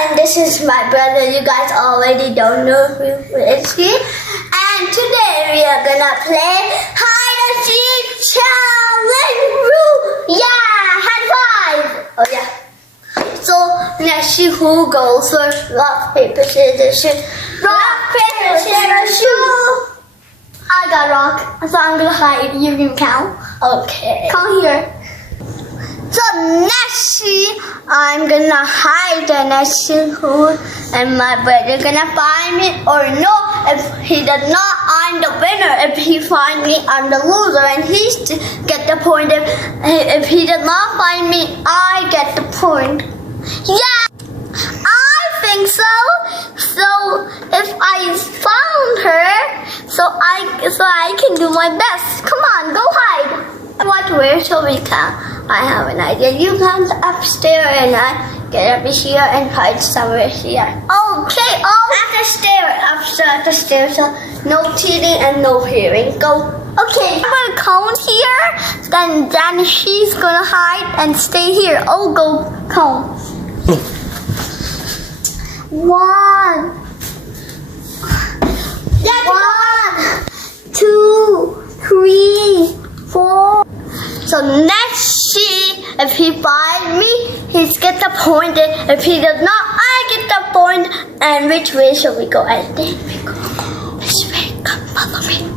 and this is my brother. You guys already don't know who is he. And today we are gonna play hide and seek challenge rule. Yeah, high five. Oh yeah. So let's see who goes first. Rock, paper, scissors, shoot. Rock, paper, scissors, shoot. I got rock, so I'm gonna hide. You can count. Okay. Come here. So let's see. I'm gonna hide and let's see who and my brother gonna find me or no. If he does not, I'm the winner. If he find me, I'm the loser and he get the point. If he does not find me, I get the point. Yeah, I think so. So if I found her, so I can do my best. Come on, go hide. Where shall we come? I have an idea. You come upstairs and I get up here and hide somewhere here. Okay, at the stairs. So no cheating and no hearing. Go. Okay, I'm gonna count here. Then she's gonna hide and stay here. Oh, go count. 1, 2, 3, 4. So let's see if he finds me, he's get the point. If he does not, I get the point. And which way shall we go? I think we go this way. Come follow me.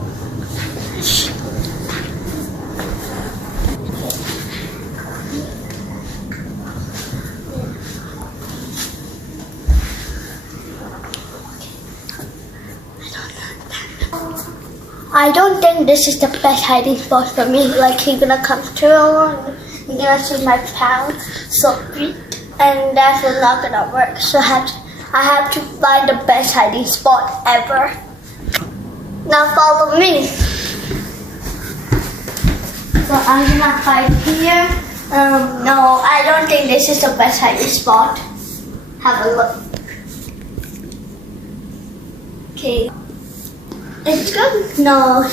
I don't think this is the best hiding spot for me. Like he's gonna come through, he's gonna see my pound, so and that will not gonna work. So I have to find the best hiding spot ever. Now follow me. So I'm gonna hide here. No, I don't think this is the best hiding spot. Have a look. Okay. It's good. No,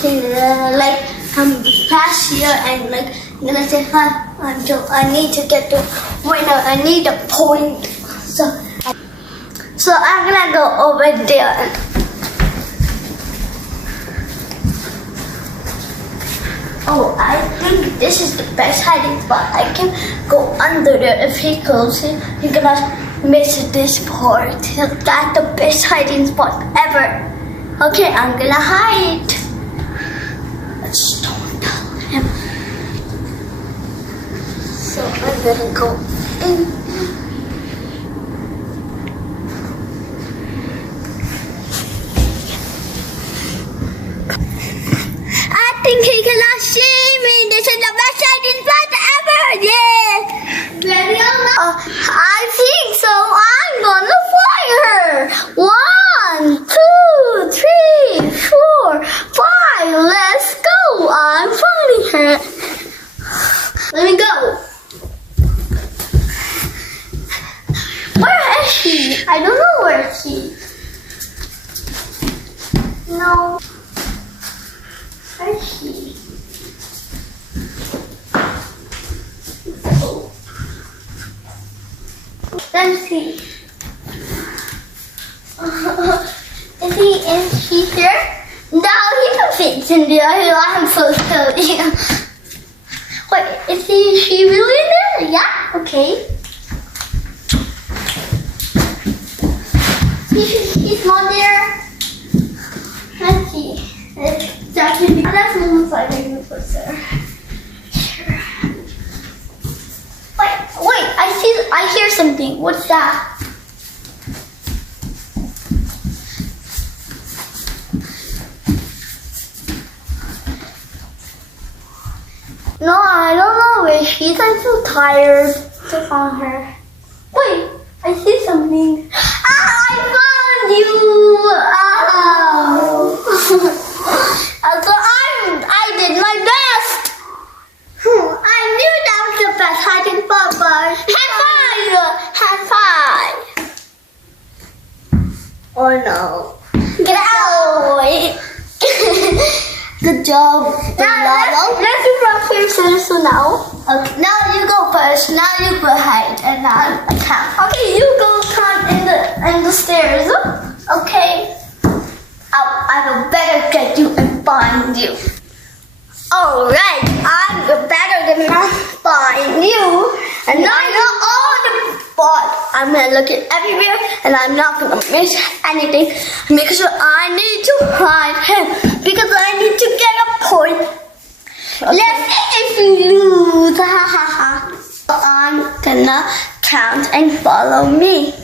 like come past here and like I'm gonna say hi. I need to get the winner. I need a point. So I'm gonna go over there. Oh, I think this is the best hiding spot. I can go under there. If he goes in, he's gonna miss this part. That's the best hiding spot ever. Okay, I'm gonna hide. Just don't tell him. So I'm gonna go in. I think he cannot see me. This is the best hiding spot ever. Yeah. Ready or not? I think so. I'm gonna find her. 1, 2, 3, 4, 5. Let's go. I'm finding her. Let me go. Where is she? I don't know where she is. No. Where is she? Oh. Let's see. Is he here? No, he can fit in there. I'm so sorry. Wait, is she really there? Yeah, okay. He's not there. Let's see. That looks like a closer. Sure. Wait, I hear something. What's that? No, I don't know where she is. I'm so tired to find her. Wait, I see something. I found you! So I did my best. I knew that was the best hiding spot, but high five! Oh no. Get out! Good job. Let's do rock, paper, scissors now. Okay, now you go first. Now you go hide, and now I count. Okay, you go count in the in the stairs. Okay. I will better get you and find you. Alright, I'm better than find you. And I know all the spots. I'm gonna look at everywhere and I'm not gonna miss anything because I need to find him. Because I need to get a point. Okay. Let's see if you lose. I'm gonna count and follow me.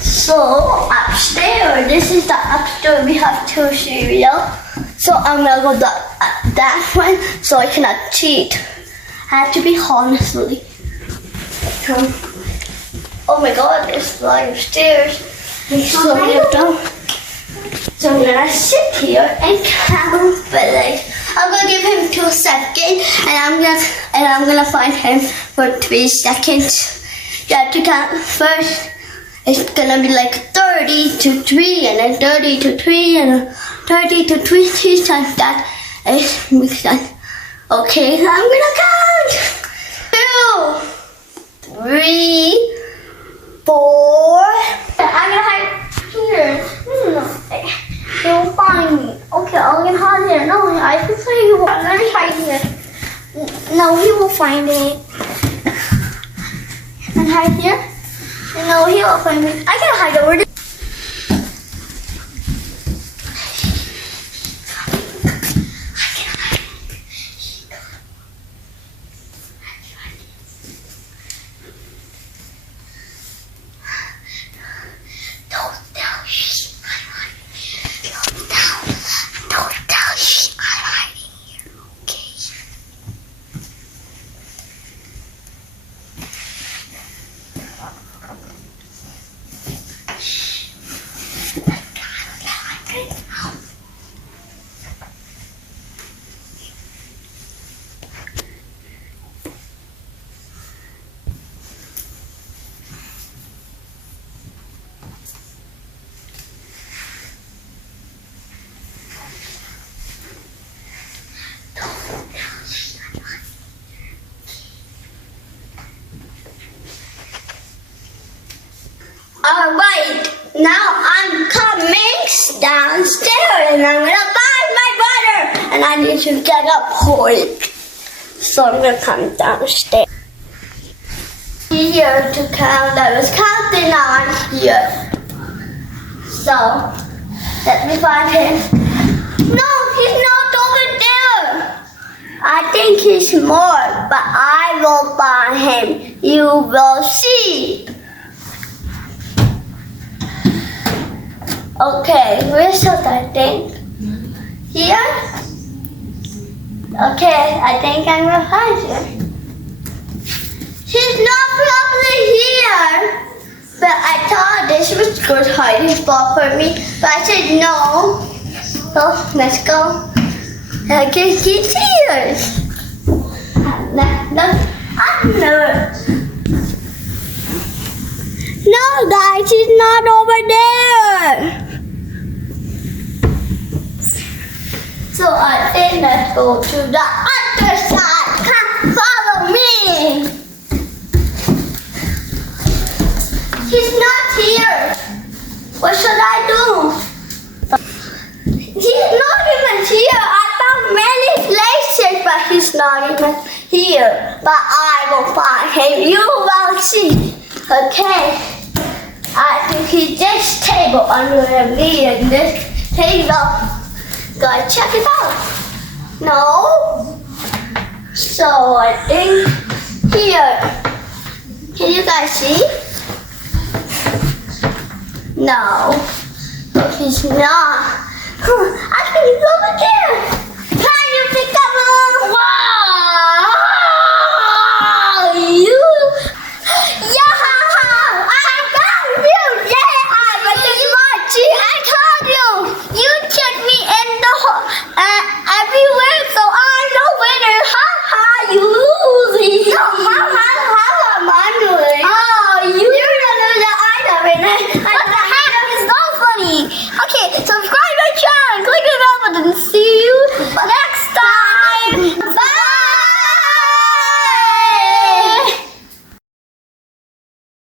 So upstairs, this is the upstairs. We have 2 cereal. So I'm gonna go that one so I cannot cheat. I have to be honestly. Oh my god, there's a lot of stairs. So I'm gonna sit here and count village. I'm gonna give him 2 seconds and I'm gonna find him for 3 seconds. You have to count first. It's gonna be like 30 to 3 and then 30 to 3 and 30 to 3 times that. It makes sense. Okay, I'm gonna count. 2, 3, 4. I'm gonna hide here. He will find me. Okay, I'm gonna hide here. No, I can say he will. Let me hide here. No, he will find me. And hide here. No, he will find me. I can hide over there. Alright, now I'm coming downstairs and I'm gonna find my brother and I need to get a point. So I'm gonna come downstairs. Here to count, I was counting on here. So, let me find him. No, he's not over there. I think he's more, but I will find him. You will see. Okay, where's the thing? Here? Okay, I think I'm gonna find him. He's not probably here. But I thought this was a good hiding spot for me. But I said no. So let's go. I can see tears. No, guys, he's not over there. So I think let's go to the other side. Come follow me. He's not here. What should I do? He's not even here. I found many places, but he's not even here. But I will find him. You will see. Okay. I think he's this table. I'm gonna be in this table. Gotta check it out. No. So I think here. Can you guys see? No. But he's not. I think he's over there.